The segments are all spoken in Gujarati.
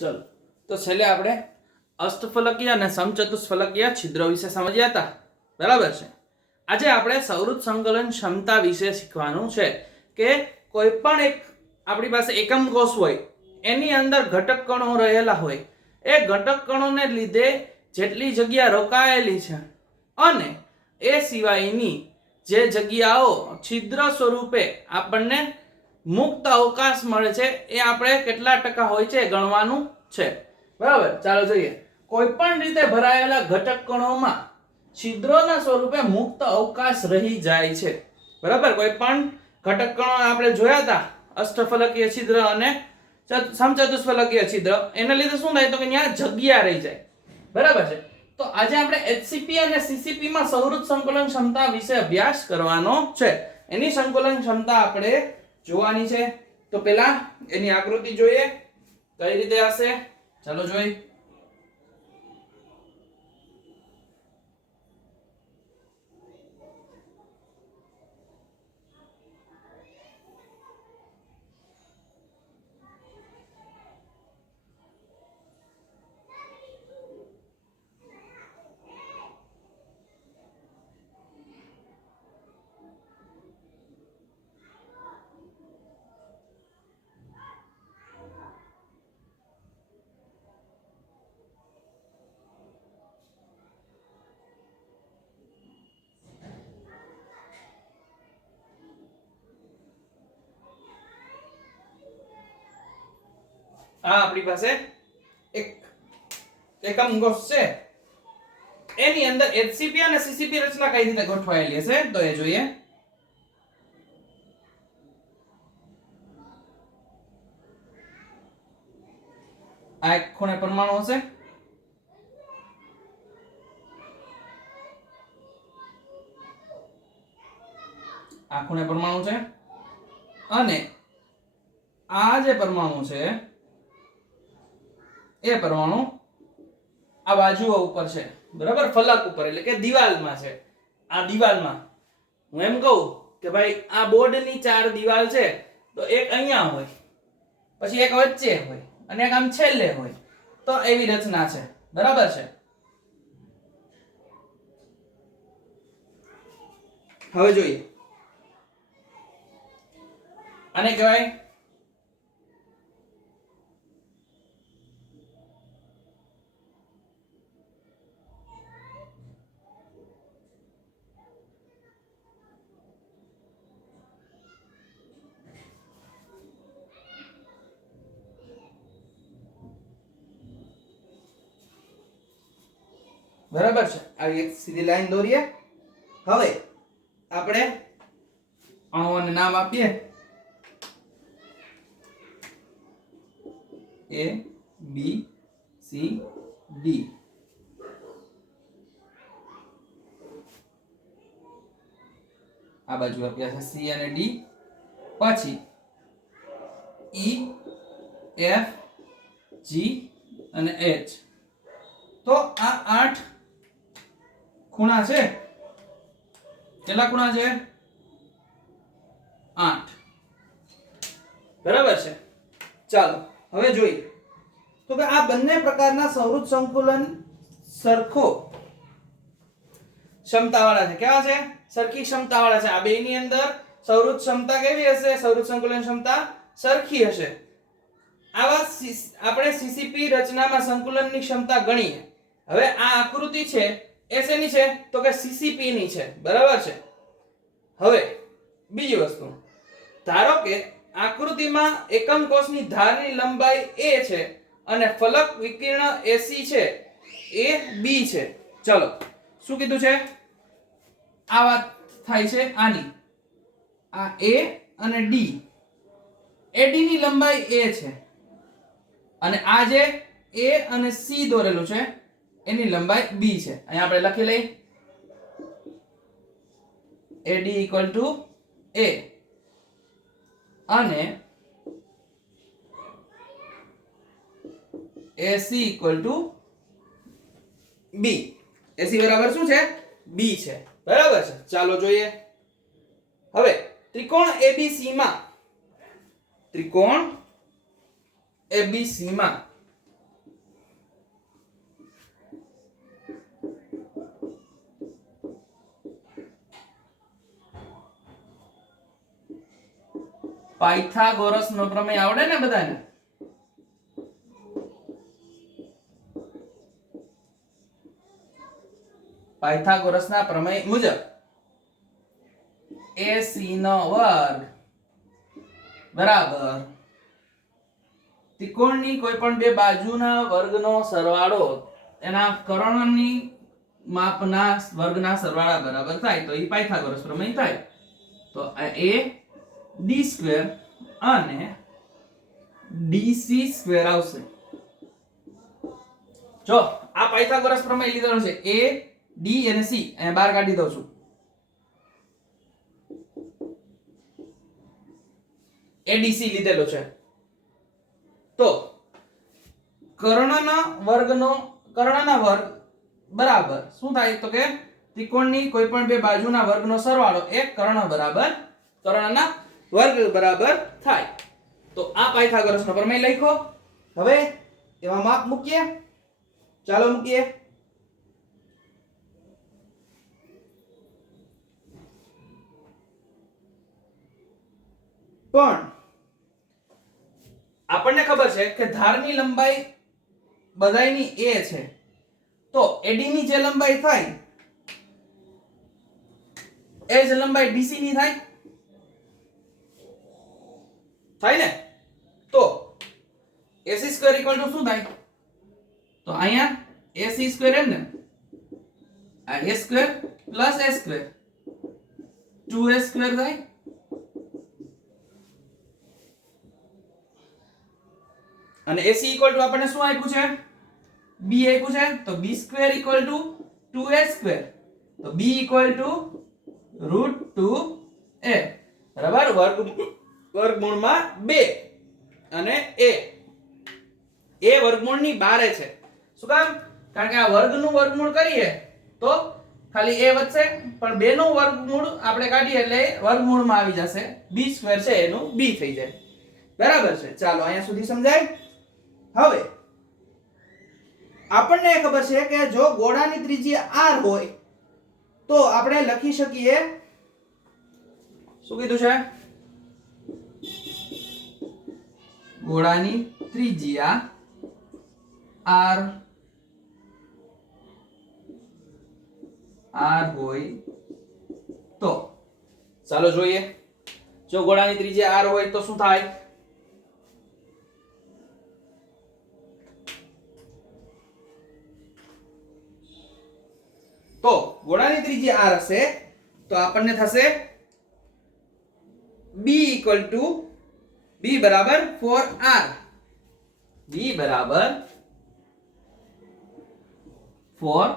चलो तो छेल्ले आपणे अष्टफलकीय अने समचतुष्फलकीय छिद्रो विषे समज्या हता। बराबर छे। आजे आपणे संवृत संकलन क्षमता विषे शीखवानुं छे के कोईपण एक आपणी पासे एकम कोष होय एनी अंदर घटक कणो रहेला होय ए घटक कणोने लीधे जेटली जग्या रोकायेली छे अने ए सिवायनी जे जग्याओ छिद्र स्वरूपे आपणने मुक्त अवकाश मळे छे ए आपणे केटला टका होय छे गणवानुं छे। बराबर। चालो जोईए। कोईपण रीते भरायेला घटक कणोमां छिद्रोना स्वरूपे मुक्त अवकाश रही जाय छे। बराबर। कोईपण घटक कणो आपणे जोया हता अष्टफलकीय छिद्र अने समचतुष्फलकीय छिद्र एना लीधे शुं थाय तो के न्या जग्या रही जाय। बराबर छे। तो आज આપણે HCP અને CCP માં સંવૃત સંકલન ક્ષમતા વિશે અભ્યાસ કરવાનો છે। એની સંકલન ક્ષમતા આપણે જોવાની છે। તો પહેલા એની આકૃતિ જોઈએ કઈ રીતે હશે। ચાલો જોઈ। આ આપણી પાસે એક એકમ કોષ છે એની અંદર HCP અને CCP રચના કઈ રીતે ગોઠવાયેલી હશે તો એ જોઈએ। આ એક ખૂણે પરમાણુ હશે આ ખૂણે પરમાણુ છે અને આ જે પરમાણુ છે એ પરમાણુ આ બાજુઓ ઉપર છે। બરાબર। ફલક ઉપર એટલે કે દીવાલમાં છે। આ દીવાલમાં હું એમ કહું કે ભાઈ આ બોર્ડની ચાર દીવાલ છે તો એક અહીંયા હોય પછી એક વચ્ચે હોય અને એક આમ છેલ્લે હોય તો એવી રચના છે। બરાબર છે। હવે જોઈએ આને કહેવાય बराबर છે। આવી એક સીધી લાઈન દોરીએ। હવે આપણે અણુઓને નામ આપીએ A B C D। આ બાજુ આપ્યા છે C અને D પછી E F G અને H। તો આ 8 ખૂણા છે। કેટલા ખૂણા છે 8। બરાબર છે। ચાલો હવે જોઈએ તો કે આ બંને પ્રકારના સંવૃત સંકલન સરખો ક્ષમતાવાળા છે। કેવા છે સરખી ક્ષમતાવાળા છે। આ બેની અંદર સંવૃત ક્ષમતા કેવી હશે સંવૃત સંકલન ક્ષમતા સરખી હશે। આવા આપણે CCP રચનામાં સંકલનની ક્ષમતા ગણીએ। હવે આ આકૃતિ છે એ શેની છે તો કે CCP ની છે। બરાબર છે। હવે બીજી વસ્તુ ધારો કે આકૃતિમાં એકમ કોષની ધારની લંબાઈ a છે અને ફલક વિકર્ણ AC છે એ b છે। ચલો શું કીધું છે આ વાત થાય છે આની આ a અને d AD ની લંબાઈ a છે અને આ જે a અને c દોરેલું છે એની લંબાઈ b છે। અહીં આપણે લખી લઈએ AD = a અને AC = b। AC બરાબર શું છે b છે। બરાબર છે। ચાલો જોઈએ હવે ત્રિકોણ ABC માં પાયથાગોરસનો પ્રમેય આવડે ને બધાને? પાયથાગોરસના પ્રમેય મુજબ AC નો વર્ગ બરાબર ત્રિકોણની કોઈ પણ બે બાજુના વર્ગનો સરવાળો એના કર્ણની માપના વર્ગના સરવાળા બરાબર થાય તો એ પાયથાગોરસ પ્રમેય થાય. તો આ AD² અને DC² આવશે. જો આ પાયથાગોરસ પ્રમેય લીધેલો છે A D અને C અહીંયા બહાર કાઢી દઉં છું. ADC લીધેલો છે તો કર્ણના વર્ગ બરાબર શું થાય તો કે ત્રિકોણની કોઈ પણ બે બાજુના વર્ગનો સરવાળો એક કર્ણના વર્ગ બરાબર થાય. તો આ પાયથાગોરસનો પ્રમેય લખ્યો. હવે એમાં માપ મૂકીએ. ચાલો મૂકીએ. પણ આપણને ખબર છે કે ધારની લંબાઈ બધાયની a છે તો AD ની જે લંબાઈ થાય એ જ લંબાઈ DC ની થાય ને? તો AC² શું થાય? તો અહીંયા AC² એમ ને આ A² + A² 2A² થાય. અને AC આપણને શું આપ્યું છે? B આપ્યું છે તો B² = 2A². તો B √2a બરાબર વર્ગમૂળમાં 2 અને a વર્ગમૂળની બારે છે. શું કામ? કારણ કે આ વર્ગનું વર્ગમૂળ કરીએ તો ખાલી a વધશે પણ 2 નું વર્ગમૂળ આપણે કાઢીએ એટલે વર્ગમૂળમાં આવી જશે. B² છે એનું b થઈ જાય. બરાબર છે. ચાલો અહીંયા સુધી સમજાય. હવે આપણને ખબર છે કે જો ગોળાની ત્રિજ્યા r હોય તો આપણે લખી શકીએ શું કીધું છે? ગોળાની ત્રિજ્યા r હોય તો ચાલો જોઈએ. જો ગોળાની ત્રિજ્યા r હોય તો શું થાય? તો ગોળાની ત્રિજ્યા r હશે તો આપણને થશે b બરાબર 4r. b બરાબર 4r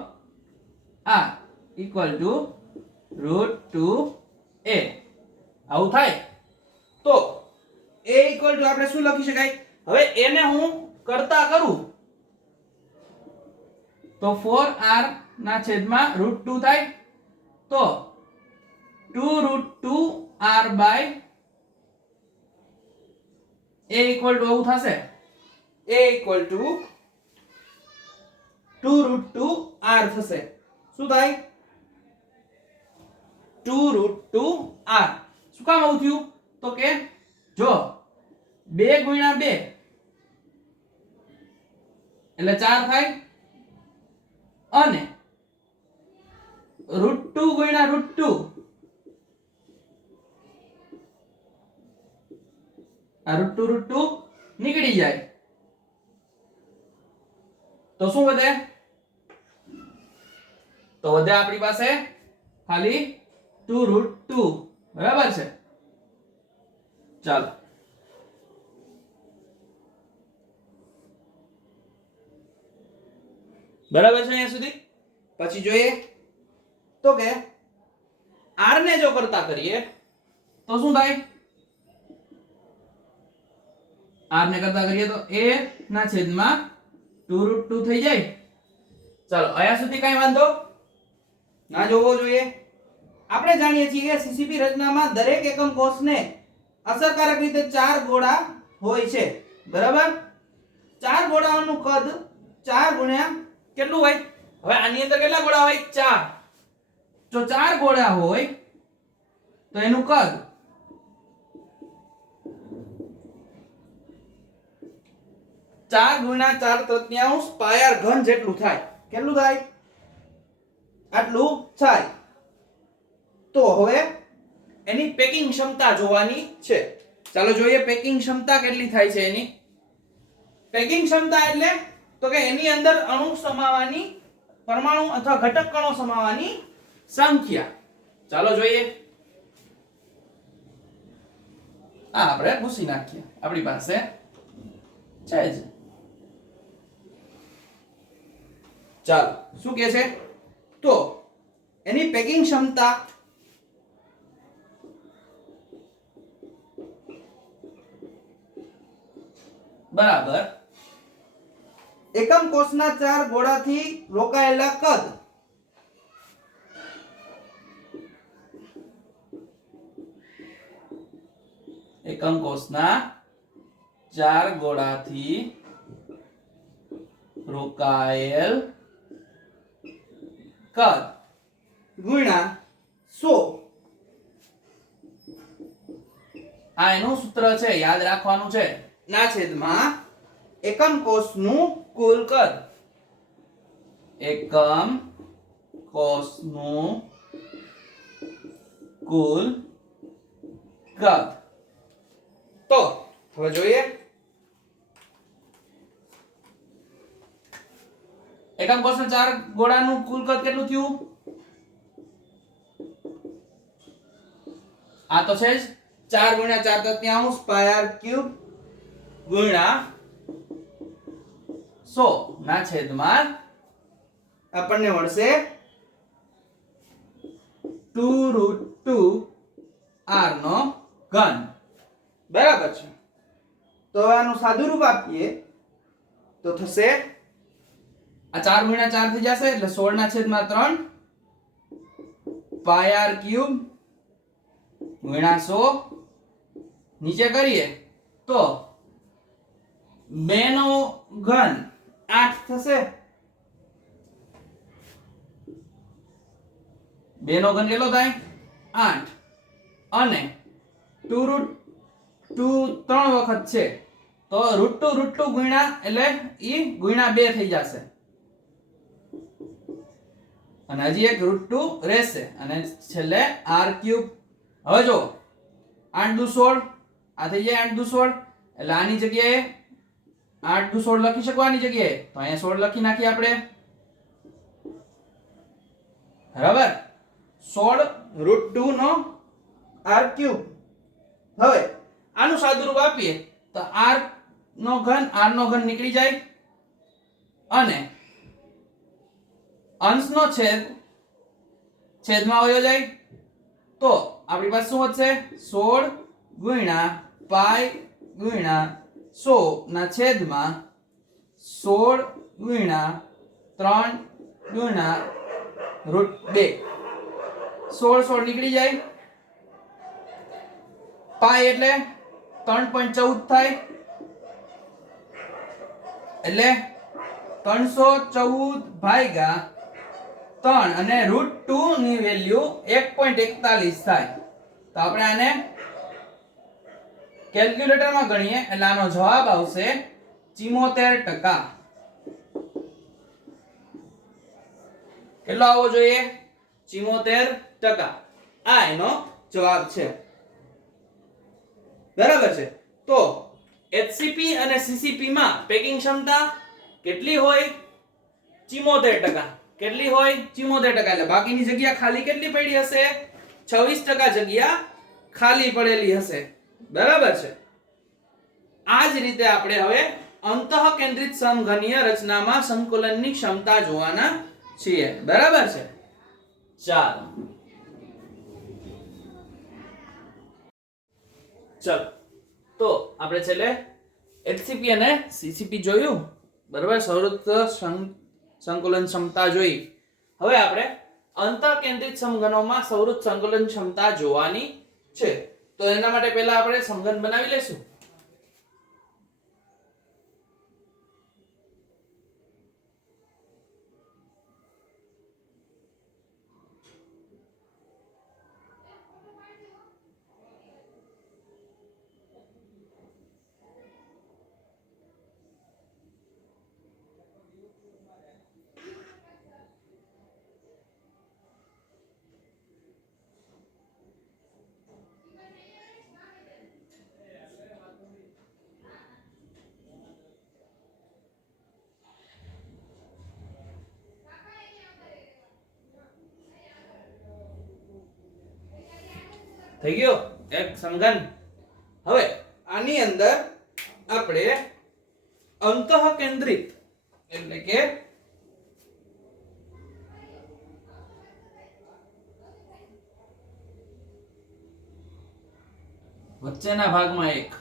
√2a આવું થાય. તો a આપણે શું લખી શકાય? હવે a ને હું કરતા કરું તો 4r ના છેદમાં √2 થાય. તો 2√2r બાય a આવું થશે. a √2r થશે. શું થાય? 2√2r. શું કામ આવું થયું? તો કે જો 2 × 2 એટલે 4 થાય અને √2 × √2 આ √2 નીકળી જાય તો શું વધે? તો વધે આપણી પાસે ખાલી 2√2. બરાબર છે. ચાલો બરાબર છે અહીંયા સુધી. પછી જોઈએ તો કે r ને જો કરતા કરીએ તો શું થાય? r ને કરતા કરીએ તો a ના છેદમાં 2√2 થઈ જાય. ચાલો અહીંયા સુધી કઈ વાંધો ના જોવો જોઈએ. આપણે જાણીએ છીએ કે સીસીપી રચનામાં દરેક એકમ કોષને અસરકારક રીતે 4 ગોળા હોય છે. બરાબર? 4 ગોળાઓનું કદ 4 ગુણ્યા કેટલું હોય? હવે આની અંદર કેટલા ગોળા હોય? 4. જો 4 ગોળા હોય તો એનું કદ 4 ગુણ્યા 4 તૃતીયાંશ પાય r ઘન જેટલું થાય. કેટલું થાય? આટલું થાય. તો હવે એની પેકિંગ ક્ષમતા જોવાની છે. ચાલો જોઈએ પેકિંગ ક્ષમતા કેટલી થાય છે એની. પેકિંગ ક્ષમતા એટલે તો કે એની અંદર અણુ સમાવવાની, પરમાણુ અથવા ઘટક કણો સમાવવાની સંખ્યા. ચાલો જોઈએ. આ આપણે ભૂસી નાખીએ, આપણી પાસે છે જ. ચાલો શું કહે છે? તો એની પેકિંગ ક્ષમતા બરાબર એકમ કોષના 4 ગોળાથી રોકાયેલા કદ એકમ કોષના 4 ગોળાથી રોકાયેલ કદ ગુણ્યા 100. આ એનું સૂત્ર છે, યાદ રાખવાનું છે. ના છેદમાં એકમ કોષનું કુલ કદ. એકમ કોષનું કુલ કદ. તો હવે જોઈએ એકમ કોષના 4 ગોળાનું કુલ કદ કેટલું થયું? આ તો છે જ 4 ગુણ્યા 4 તૃતીયાંશ પાય r ક્યુબ ગુણ્યા 100 ના છેદમાં આપણને મળશે 2√2 r નો ઘન. બરાબર છે. તો હવે આનું સાદું રૂપ આપીએ તો થશે આ 4 ગુણ્યા 4 થઈ જશે એટલે 16 ના છેદમાં 3 પાય r ક્યુબ ગુણ્યા 100. નીચે કરીએ તો 2 નો ઘન 8 થશે. 2 નો ઘન કેટલો થાય? 8. અને 2√2 3 વખત છે તો √2 ગુણ્યા એટલે ઈ ગુણ્યા 2 થઈ જશે. અને હજી એક √2 રહેશે અને છેલ્લે r ક્યુબ. હવે જો 8 દુ 16 આ થઈ જાય 8 દુ 16 એટલે આની જગ્યાએ 8 દુ 16 લખી શકવાની જગ્યાએ તો અહીંયા 16 લખી નાખીએ આપણે. બરાબર 16 √2 નો r ક્યુબ. હવે આનું સાદુરૂપ આપીએ તો r નો ઘન નીકળી જાય અને અંશનો છેદ છેદમાં વયો જાય તો આપણી પાસે શું વધશે? 16 ગુણ્યા પાય ગુણ્યા 100 ના છેદમાં 16 ગુણ્યા 3 ગુણ્યા √2. 16 નીકળી જાય. પાય એટલે 3.14 થાય એટલે 314 ભાગ્યા 3 અને √2 ની વેલ્યુ 1.41 થાય. તો આપણે આને કેલ્ક્યુલેટરમાં ગણીએ એટલે આનો જવાબ આવશે 74%. કેટલો આવવો જોઈએ? 74%. આ એનો જવાબ છે. બરાબર છે. તો HCP અને CCP માં પેકિંગ ક્ષમતા કેટલી હોય? 74%. કેટલી હોય? 74%. એટલે બાકીની જગ્યા ખાલી કેટલી પડી હશે? 26% જગ્યા ખાલી પડેલી હશે. બરાબર છે. આ જ રીતે આપણે હવે અંતઃકેન્દ્રિત સમઘનીય રચનામાં સંકલનની ક્ષમતા જોવાના છીએ. બરાબર છે. ચાલો તો આપણે છેલ્લે HCP અને CCP જોયું. બરાબર, સૌરત સંકલન ક્ષમતા જોઈ. હવે આપણે અંતઃકેન્દ્રિત સમઘનોમાં સૌરત સંકલન ક્ષમતા જોવાની છે. તો એના માટે પહેલા આપણે સમઘન બનાવી લેશું. થઈ ગયો એક સમઘન. હવે આની અંદર આપણે અંતઃ કેન્દ્રિત એટલે કે વચ્ચેના ભાગમાં એક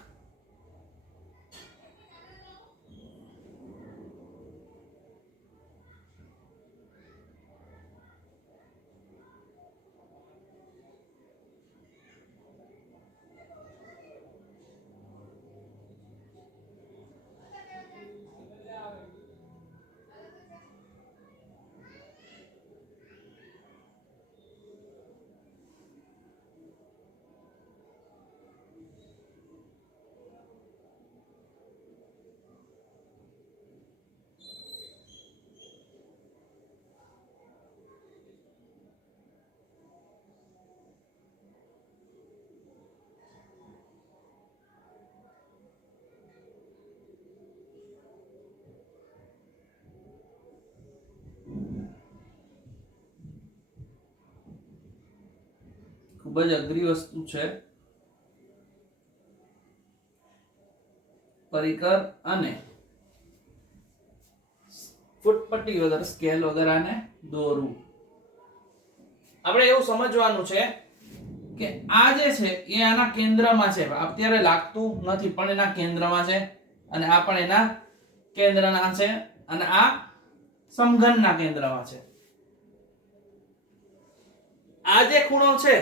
ખૂબ જ અઘરી વસ્તુ છે. પરિકર અને ફૂટપટ્ટી વગર સ્કેલ વગર આને દોરવું. આપણે એવું સમજવાનું છે કે આ જે છે એ આના કેન્દ્રમાં છે. અત્યારે લાગતું નથી પણ એના કેન્દ્રમાં છે અને આ પણ એના કેન્દ્રના છે અને આ સમઘનના કેન્દ્રમાં છે. આ જે ખૂણો છે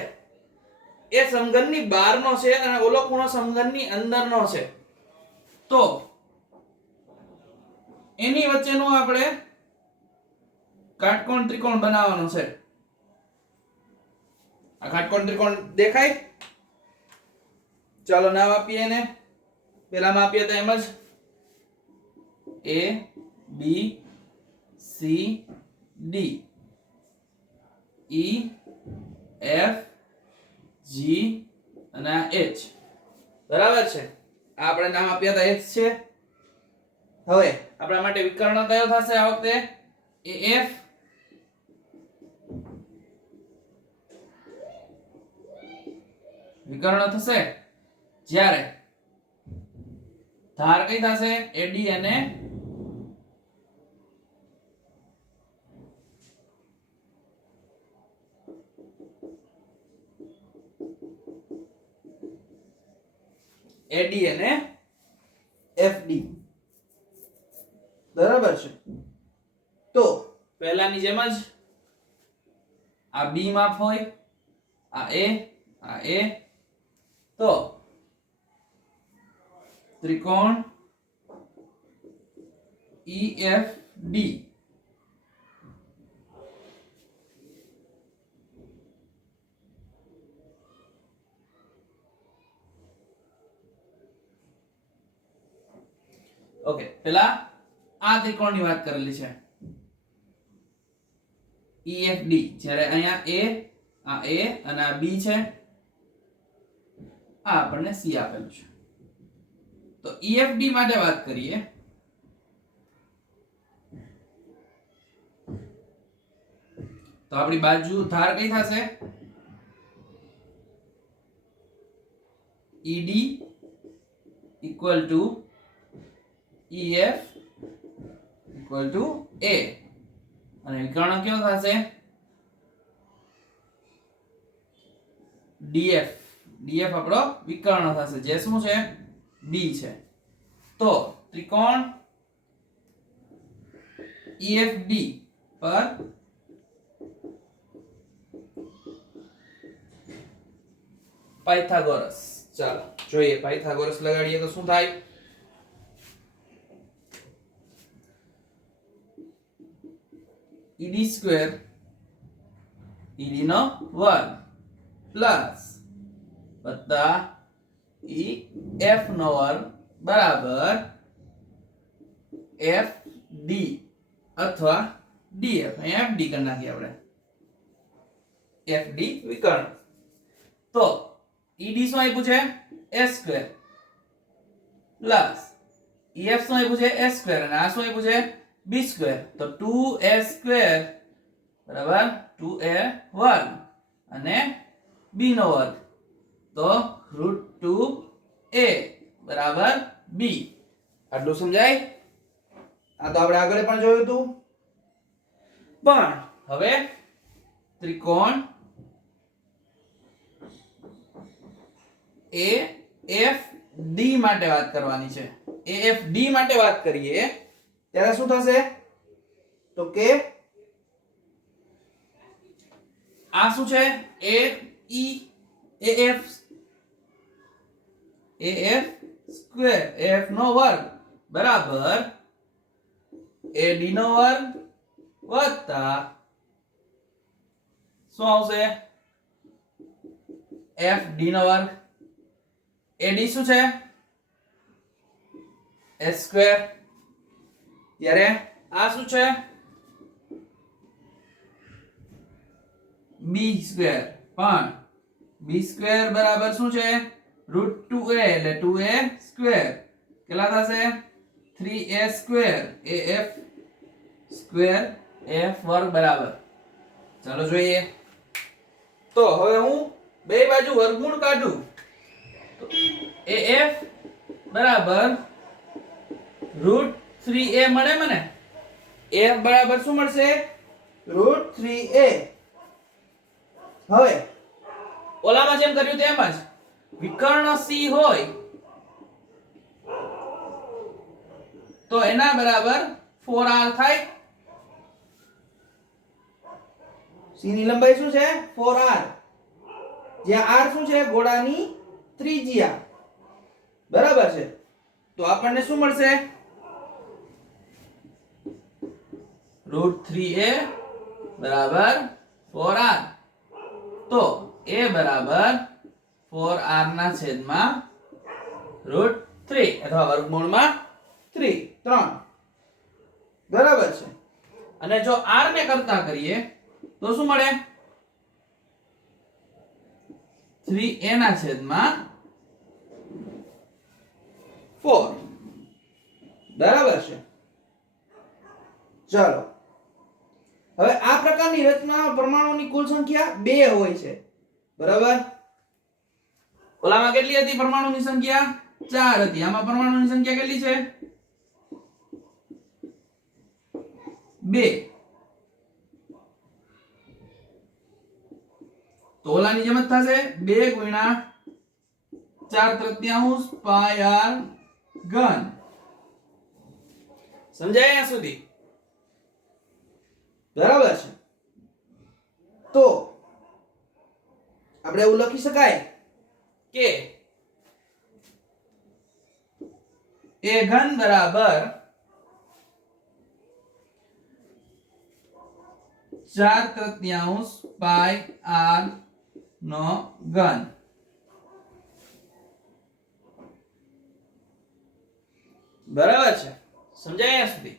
એ સમઘનની બહારનો છે અને ઓલો ખૂણો સમઘનની અંદરનો છે. તો એની વચ્ચેનું આપણે કાટકોણ ત્રિકોણ બનાવવાનો છે. આ કાટકોણ ત્રિકોણ દેખાય? ચાલો નામ આપીએ એને. પહેલામાં આપીએ તો એમ જ A B C D E F G અને H. બરાબર છે. આ આપણે નામ આપ્યા હતા H છે. હવે આપણા માટે વિકર્ણ કયો થશે આ વખતે? AF વિકર્ણ થશે જ્યારે ધાર કઈ થશે? AD અને AD અને FD. બરાબર છે. તો પહેલાની જેમ જ આ B માપ હોય, આ A. તો ત્રિકોણ EFD ઓકે. પેલા આ ત્રિકોણની વાત કરેલી છે EFD, જ્યારે અહીંયા આ A અને આ B છે, આ આપણને C આપેલું છે. તો EFD માટે વાત કરીએ તો આપણી બાજુ ધાર કઈ થશે? ED equal to EF equal to A અને વિકર્ણ કયો થશે? DF આપણો વિકર્ણ થશે જે શું છે? B છે. તો ત્રિકોણ EFD પર પાયથાગોરસ. ચાલો જોઈએ પાયથાગોરસ લગાડીએ તો શું થાય? ED સ્ક્વેર ED નો વર્ગ પ્લસ વત્તા EF નો વર્ગ બરાબર FD અથવા DF. અહીંયા FD કરી નાખીએ આપણે. FD વિકર્ણ. તો ED શું આપ્યું છે? S સ્ક્વેર પ્લસ EF શું આપ્યું છે? S સ્ક્વેર અને આ શું આપ્યું છે? B square. તો 2S સ્ક્વેર બરાબર 2A વર્ગ અને B નો વર્ગ તો √2a બરાબર b. આટલું સમજાય? આ તો આપણે આગળ પણ જોયું હતું. પણ હવે ત્રિકોણ AFD માટે વાત કરવાની છે. AFD માટે વાત કરીએ ત્યારે શું થશે? તો કે આ શું છે? AF સ્ક્વેર, AF નો વર્ગ બરાબર AD નો વર્ગ વત્તા શું આવશે? FD નો વર્ગ. AD શું છે? S square. ત્યારે આ શું છે? B square. પણ B સ્ક્વેર બરાબર શું છે? √2a એટલે 2a સ્ક્વેર. કેટલા થશે? 3a square. AF square AF વર્ગ બરાબર. ચાલો જોઈએ. તો હવે હું બે બાજુ વર્ગમૂળ કાઢું તો AF બરાબર √3a મળે મને. AF બરાબર શું મળશે? √3a. હવે ઓલામાં જેમ કર્યું તેમ જ વિકર્ણ C હોય તો એના બરાબર 4r થાય. C ની લંબાઈ શું છે? 4r. જ્યાં r શું છે? ગોળાની ત્રિજ્યા. બરાબર છે. તો આપણને શું મળશે? √3a બરાબર 4r. તો a બરાબર 4r ના છેદમાં √3 અથવા વર્ગમૂળમાં 3. બરાબર છે. અને જો r ને કરતા કરીએ તો શું મળે? 3a ના છેદમાં 4. બરાબર છે. ચાલો હવે આ પ્રકારની રચનામાં પરમાણુની કુલ સંખ્યા 2 હોય છે. બરાબર? ઓલામાં કેટલી હતી પરમાણુની સંખ્યા? 4 હતી. આમાં પરમાણુની સંખ્યા કેટલી છે? 2. તો ઓલાની જેમ જ થશે 2 ગુણ્યા 4/3 πr ઘન. સમજાય અહીંયા સુધી? બરાબર છે. તો આપણે એવું લખી શકાય કે a ઘન બરાબર 4/3 πr નો ઘન. બરાબર છે. સમજાય સુધી?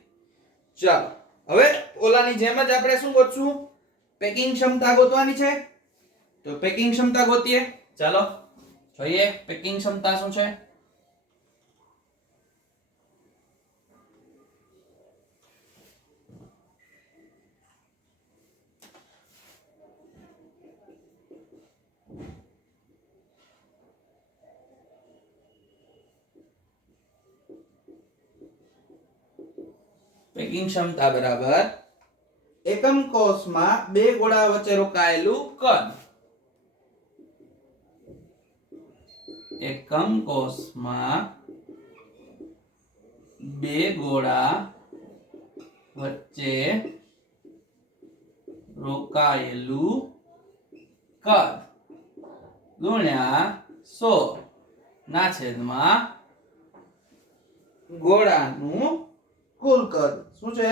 ચાલો હવે ઓલાની જેમ જ આપણે શું ગોતશું? પેકિંગ ક્ષમતા ગોતવાની છે. તો પેકિંગ ક્ષમતા ગોતીએ. ચાલો જોઈએ પેકિંગ ક્ષમતા શું છે. પેકિંગ ક્ષમતા બરાબર એકમ કોષમાં બે ગોળા વચ્ચે રોકાયેલું કદ. એકમ કોષમાં બે ગોળા વચ્ચે રોકાયેલું કદ ગુણ્યા 100 ના છેદમાં ગોળાનું કુલ કદ. શું છે?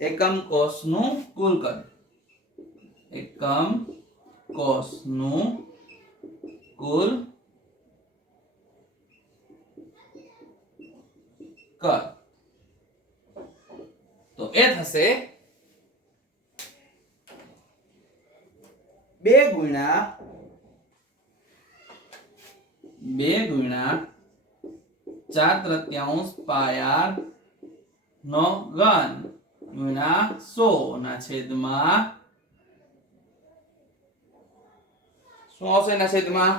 એકમ કોષનું કુલ કદ. એકમ કોષનું કુલ કદ. તો એ થશે 2 ગુણ્યા 4/3 πr નો ઘન ગુણ્યા 100 ના છેદમાં શું આવશે એના છેદમાં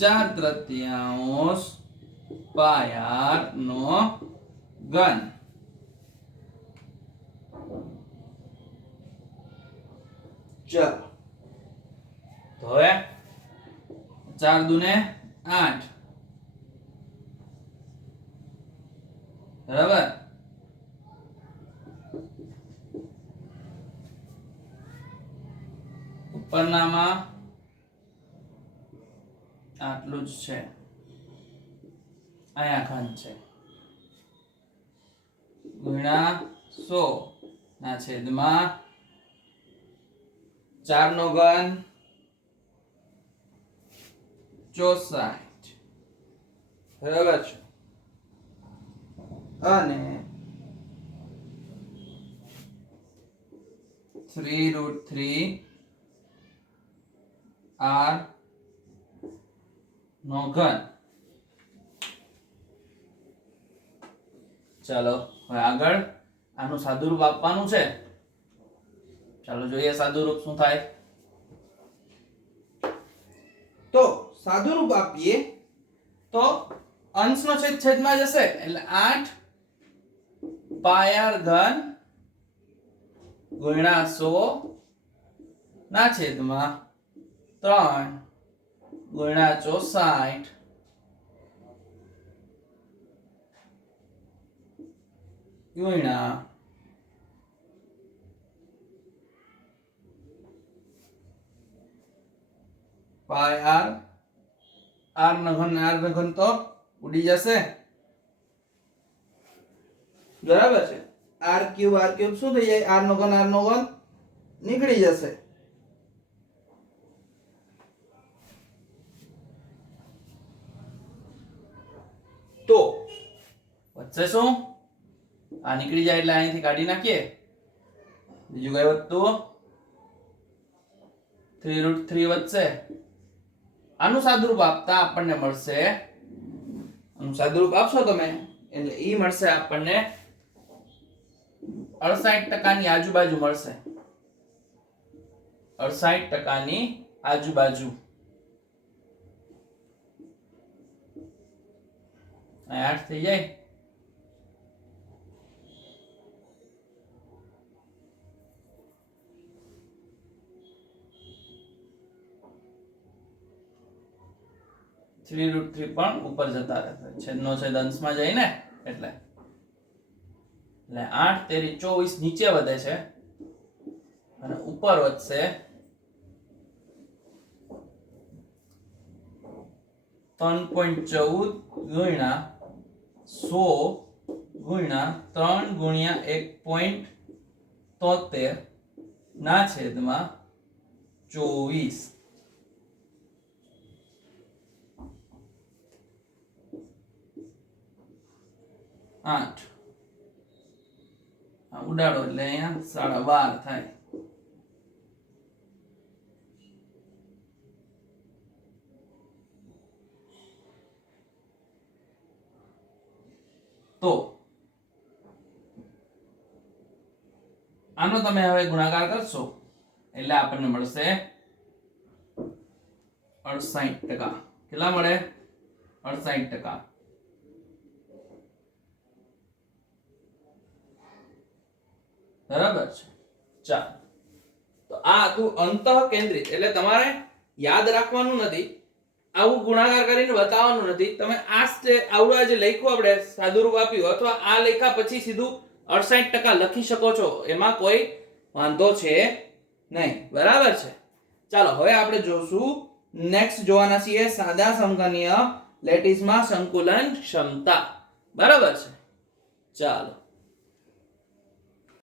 4/3 પાય r નો ઘન. ચાલો તો હવે 4 દુને 8 બરાબર. ઉપરનામાં આટલું જ છે, અહીંયા ઘન છે, ગુણ્યા 100 ના છેદમાં 4 નો ઘન 64 બરાબર છે. અને 3√3 r નો ઘન. ચાલો હવે આગળ આનું સાદુરૂપ આપવાનું છે. ચાલો જોઈએ સાદુરૂપ શું થાય. તો સાદુરૂપ આપીએ તો અંશનો છેદ છેદમાં જશે એટલે 8 પાય r ઘન ગુણ્યા 100 ના છેદમાં 3 ગુણ્યા 64 ગુણ્યા પાય r નો ઘન તો ઉડી જશે બરાબર છે. r ક્યુબ શું થઈ જાય? r નો ઘન નીકળી જશે. તો વચ્ચે શું આ નીકળી જાય એટલે અહીંથી કાઢી નાખીએ. બીજું કઈ વધતું 3√3 વધશે. આનું સાદુરૂપ આપતા આપણને મળશે, આનું સાદુરૂપ આપશો તમે એટલે ઈ મળશે આપણને 68% ની આજુબાજુ મળશે. 68% ની આજુબાજુ. 8 થઈ જાય. √3 પણ ઉપર જતા રહેશે. છેદનો છેદ અંશમાં જાય ને એટલે 8 તેરી 24 નીચે વધે છે અને ઉપર વધશે 3.14 ગુણ્યા 100 ગુણ્યા 3 ગુણ્યા 1.73 ના છેદમાં 24. આઠ ઉડાડો એટલે અહીંયા 12.5 થાય. તો આનો તમે હવે ગુણાકાર કરશો એટલે આપણને મળશે 68%. કેટલા મળે? 68%. બરાબર છે. ચાલો તો આ હતું અંતઃકેન્દ્રિત. એટલે તમારે યાદ રાખવાનું નથી, આવું ગુણાકાર કરીને બતાવવાનું નથી. તમે આવડા જે લખ્યું આપણે સાદુરૂપ આપ્યું અથવા આ લખ્યા પછી સીધું 68% લખી શકો છો, એમાં કોઈ વાંધો છે નહીં. બરાબર છે. ચાલો હવે આપણે જોશું નેક્સ્ટ જોવાના છીએ સાદા સમઘનીય લેટીસમાં સંકુલન ક્ષમતા. બરાબર છે. ચાલો